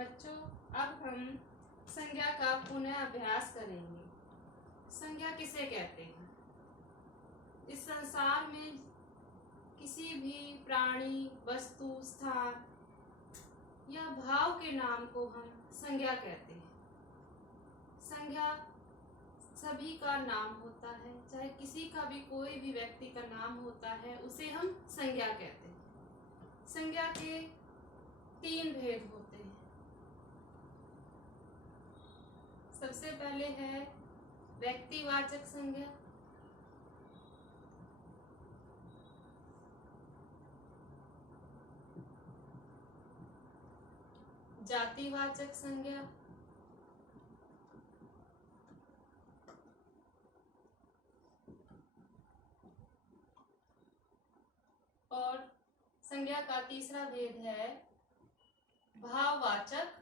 बच्चों, अब हम संज्ञा का पुनः अभ्यास करेंगे। संज्ञा किसे कहते हैं? इस संसार में किसी भी प्राणी, वस्तु, स्थान या भाव के नाम को हम संज्ञा कहते हैं। संज्ञा सभी का नाम होता है, चाहे किसी का भी कोई भी व्यक्ति का नाम होता है, उसे हम संज्ञा कहते हैं। संज्ञा के 3 भेद होते हैं। सबसे पहले है व्यक्तिवाचक संज्ञा, जातिवाचक संज्ञा, और संज्ञा का तीसरा भेद है भाववाचक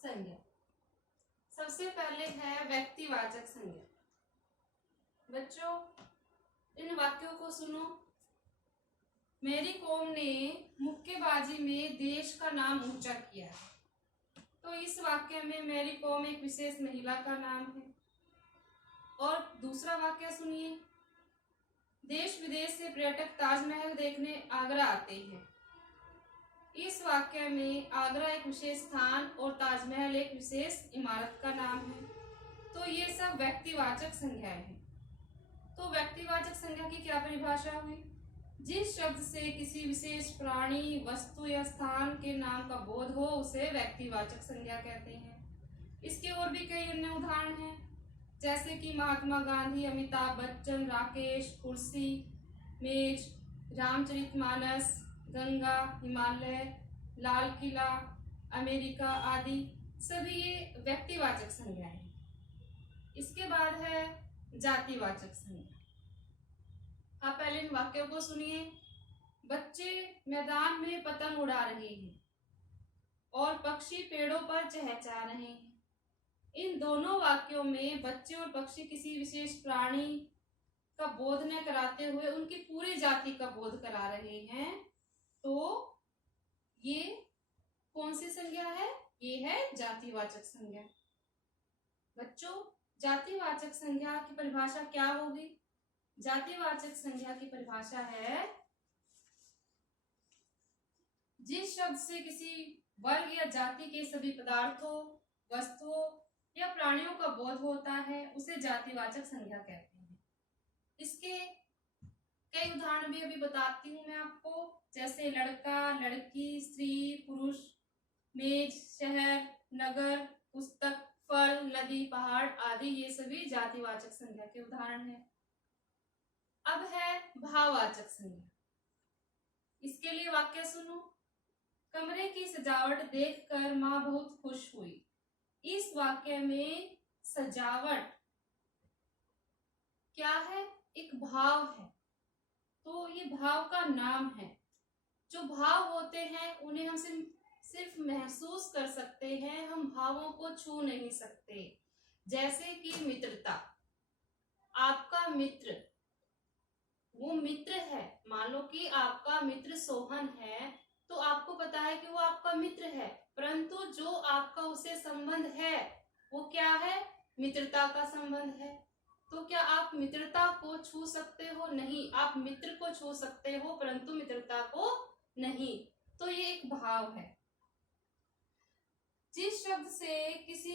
संज्ञा। सबसे पहले है व्यक्तिवाचक संज्ञा। बच्चों, इन वाक्यों को सुनो। मेरी कौम ने मुक्केबाजी में देश का नाम ऊंचा किया। तो इस वाक्य में मेरी कौम एक विशेष महिला का नाम है। और दूसरा वाक्य सुनिए, देश विदेश से पर्यटक ताजमहल देखने आगरा आते हैं। इस वाक्य में आगरा एक विशेष स्थान और ताजमहल एक विशेष इमारत का नाम है। तो ये सब व्यक्तिवाचक संज्ञाएं हैं। तो व्यक्तिवाचक संज्ञा की क्या परिभाषा हुई? जिस शब्द से किसी विशेष प्राणी, वस्तु या स्थान के नाम का बोध हो उसे व्यक्तिवाचक संज्ञा कहते हैं। इसके और भी कई अन्य उदाहरण हैं, जैसे कि महात्मा गांधी, अमिताभ बच्चन, राकेश, कुर्सी, मेज, रामचरितमानस, गंगा, हिमालय, लाल किला, अमेरिका आदि सभी ये व्यक्तिवाचक संज्ञाएं हैं। इसके बाद है जातिवाचक संज्ञा। आप पहले इन वाक्यों को सुनिए। बच्चे मैदान में पतंग उड़ा रहे हैं और पक्षी पेड़ों पर चहचहा रहे हैं। इन दोनों वाक्यों में बच्चे और पक्षी किसी विशेष प्राणी का बोध न कराते हुए उनकी पूरी जाति का बोध करा रहे हैं। तो ये कौन सी संज्ञा है? ये है जातिवाचक संज्ञा। बच्चों, जातिवाचक संज्ञा की परिभाषा क्या होगी? जातिवाचक संज्ञा की परिभाषा है जिस शब्द से किसी वर्ग या जाति के सभी पदार्थों, वस्तुओं या प्राणियों का बोध होता है उसे जातिवाचक संज्ञा कहते हैं। इसके कई उदाहरण भी अभी बताती हूँ मैं आपको, जैसे लड़का, लड़की, स्त्री, पुरुष, मेज, शहर, नगर, पुस्तक, फल, नदी, पहाड़ आदि ये सभी जातिवाचक संज्ञा के उदाहरण हैं। अब है भाववाचक संज्ञा। इसके लिए वाक्य सुनो। कमरे की सजावट देखकर माँ बहुत खुश हुई। इस वाक्य में सजावट क्या है? एक भाव है। तो ये भाव का नाम है। जो भाव होते हैं उन्हें हम सिर्फ महसूस कर सकते हैं, हम भावों को छू नहीं सकते। जैसे कि मित्रता। आपका मित्र, वो मित्र है। मान लो कि आपका मित्र सोहन है, तो आपको पता है कि वो आपका मित्र है, परंतु जो आपका उसे संबंध है वो क्या है? मित्रता का संबंध है। तो क्या आप मित्रता को छू सकते हो? नहीं। आप मित्र को छू सकते हो परंतु मित्रता को नहीं। तो ये एक भाव है। जिस शब्द से किसी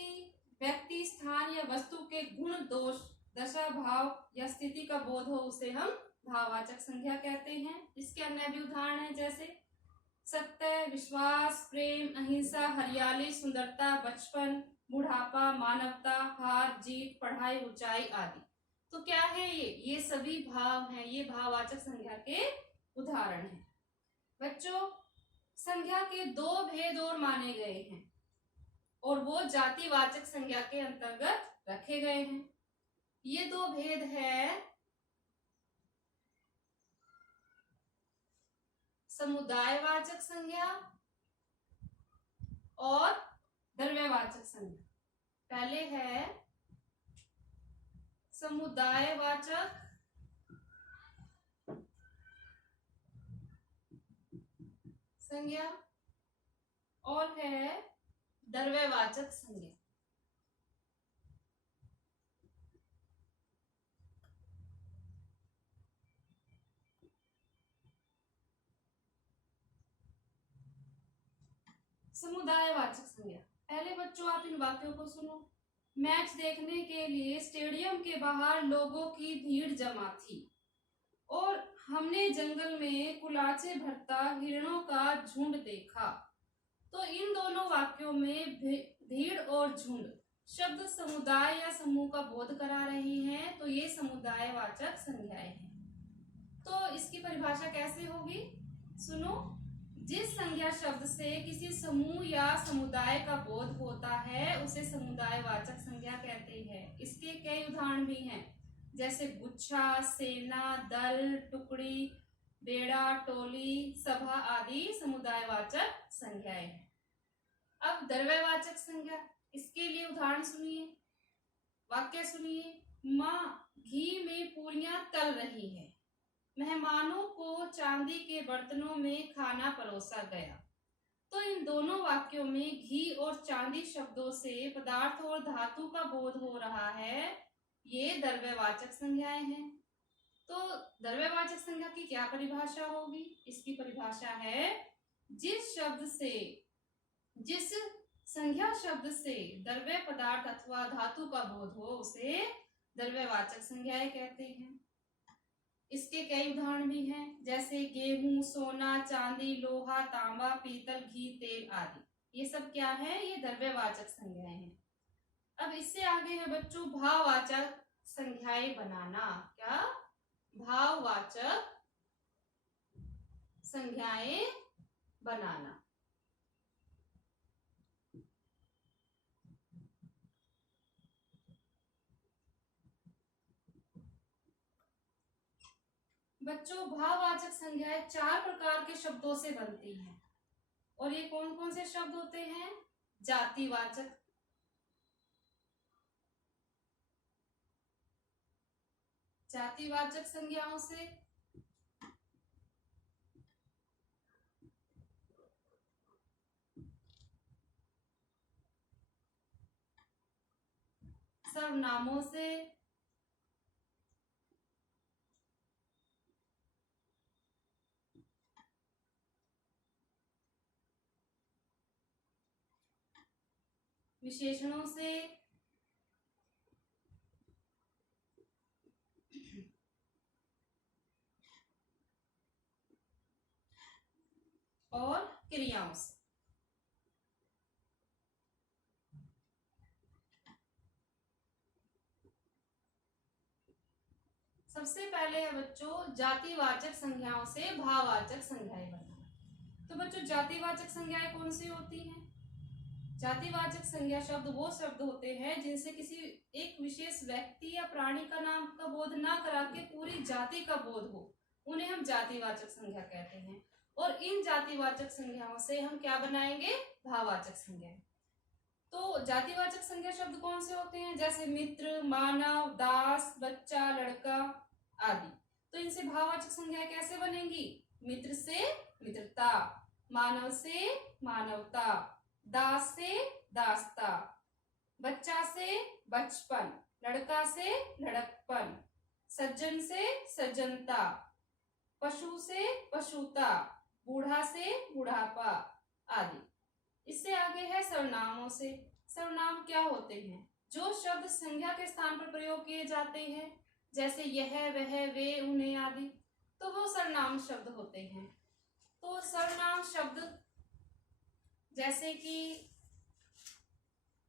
व्यक्ति, स्थान या वस्तु के गुण, दोष, दशा, भाव या स्थिति का बोध हो उसे हम भाववाचक संज्ञा कहते हैं। इसके अन्य भी उदाहरण हैं, जैसे सत्य, विश्वास, प्रेम, अहिंसा, हरियाली, सुंदरता, बचपन, बुढ़ापा, मानवता, हार, जीत, पढ़ाई, ऊंचाई आदि। तो क्या है ये सभी भाव हैं। ये भाववाचक संज्ञा के उदाहरण हैं। बच्चों, संज्ञा के 2 भेद और माने गए हैं और वो जातिवाचक संज्ञा के अंतर्गत रखे गए हैं। ये 2 भेद है समुदायवाचक संज्ञा और द्रव्यवाचक संज्ञा। पहले है समुदायवाचक संज्ञा और है द्रव्यवाचक संज्ञा। समुदायवाचक संज्ञा। पहले बच्चों आप इन वाक्यों को सुनो। मैच देखने के लिए स्टेडियम के बाहर लोगों की भीड़ जमा थी और हमने जंगल में कुलाचे भरता हिरणों का झुंड देखा। तो इन दोनों वाक्यों में भीड़ और झुंड शब्द समुदाय या समूह का बोध करा रही हैं, तो ये समुदायवाचक संज्ञाएं हैं। तो इसकी परिभाषा कैसे होगी, सुनो। जिस संज्ञा शब्द से किसी समूह या समुदाय का बोध होता है उसे समुदायवाचक संज्ञा कहते हैं। इसके कई उदाहरण भी हैं, जैसे गुच्छा, सेना, दल, टुकड़ी, बेड़ा, टोली, सभा आदि समुदायवाचक संज्ञाएं हैं। अब द्रव्यवाचक संज्ञा, इसके लिए उदाहरण सुनिए, वाक्य सुनिए। माँ घी में पूरियां तल रही है। मेहमानों को चांदी के बर्तनों में खाना परोसा गया। तो इन दोनों वाक्यों में घी और चांदी शब्दों से पदार्थ और धातु का बोध हो रहा है, ये द्रव्यवाचक संज्ञाएं हैं। तो द्रव्यवाचक संज्ञा की क्या परिभाषा होगी, इसकी परिभाषा है जिस संज्ञा शब्द से द्रव्य पदार्थ अथवा धातु का बोध हो उसे द्रव्यवाचक संज्ञाएं कहते हैं। इसके कई उदाहरण भी हैं, जैसे गेहूं, सोना, चांदी, लोहा, तांबा, पीतल, घी, तेल आदि। ये सब क्या है, ये द्रव्यवाचक संज्ञाएं हैं। अब इससे आगे है बच्चों भाववाचक संज्ञाएं बनाना। क्या, भाववाचक संज्ञाएं बनाना। बच्चों भाववाचक संज्ञाएं 4 प्रकार के शब्दों से बनती हैं, और ये कौन कौन से शब्द होते हैं, जातिवाचक, जातिवाचक संज्ञाओं से सर्वनामों से विशेषणों से और क्रियाओं से। सबसे पहले है बच्चों जातिवाचक संज्ञाओं से भाववाचक संज्ञाएं बनाना। तो बच्चों जातिवाचक संज्ञाएं कौन सी होती हैं, जातिवाचक संज्ञा शब्द वो शब्द होते हैं जिनसे किसी एक विशेष व्यक्ति या प्राणी का नाम का बोध ना करा के पूरी जाति का बोध हो, उन्हें हम जातिवाचक संज्ञा कहते हैं। और इन जातिवाचक संज्ञाओं से हम क्या बनाएंगे, भाववाचक संज्ञाएं। तो जातिवाचक संज्ञा शब्द कौन से होते हैं, जैसे मित्र, मानव, दास, बच्चा, लड़का आदि। तो इनसे भाववाचक संज्ञाएं कैसे बनेंगी, मित्र से मित्रता, मानव से मानवता, दास से दासता, बच्चा से बचपन, लड़का से लड़कपन, सज्जन से सज्जनता, पशु से पशुता, बूढ़ा से बुढ़ापा आदि। इससे आगे है सर्वनामों से। सर्वनाम क्या होते हैं, जो शब्द संज्ञा के स्थान पर प्रयोग किए जाते हैं, जैसे यह, वह, वे, उन्हें आदि, तो वो सर्वनाम शब्द होते हैं। तो सर्वनाम शब्द जैसे कि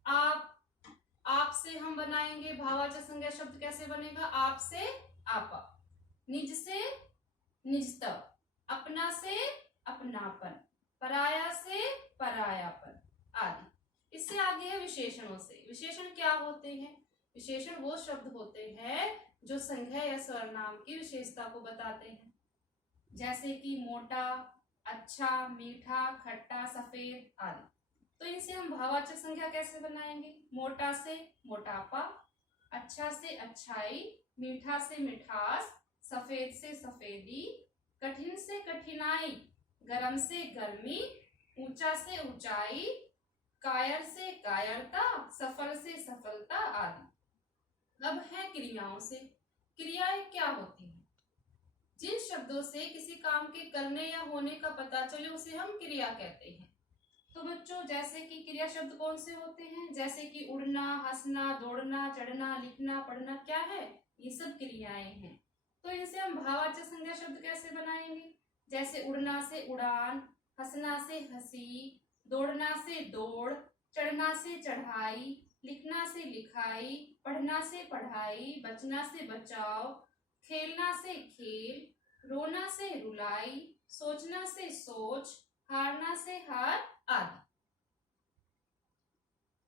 आप से हम बनाएंगे भाववाचक संज्ञा शब्द कैसे बनेगा, आप से आपा, निज से निजता, अपना से अपनापन, पराया से परायापन आदि। इससे आगे है विशेषणों से। विशेषण क्या होते हैं, विशेषण वो शब्द होते हैं जो संज्ञा या सर्वनाम की विशेषता को बताते हैं, जैसे कि मोटा, अच्छा, मीठा, खट्टा, सफेद आदि। तो इनसे हम भाववाचक संज्ञा कैसे बनाएंगे, मोटा से मोटापा, अच्छा से अच्छाई, मीठा से मिठास, सफेद से सफेदी, कठिन से कठिनाई, गरम से गर्मी, ऊंचा से ऊंचाई, कायर से कायरता, सफल से सफलता आदि। अब है क्रियाओं से। क्रियाएं क्या होती हैं? जिन शब्दों से किसी काम के करने या होने का पता चले उसे हम क्रिया कहते हैं। तो बच्चों जैसे कि क्रिया शब्द कौन से होते हैं? जैसे कि उड़ना, हंसना, दौड़ना, चढ़ना, लिखना, पढ़ना, क्या है? ये सब क्रियाएं हैं। तो इनसे हम भाववाचक संज्ञा शब्द कैसे बनाएंगे? जैसे उड़ना से उड़ान, हंसना से हंसी, दौड़ना से दौड़, चढ़ना से चढ़ाई, लिखना से लिखाई, पढ़ना से पढ़ाई, बचना से बचाव, खेलना से खेल, रोना से रुलाई, सोचना से सोच, हारना से हार आदि।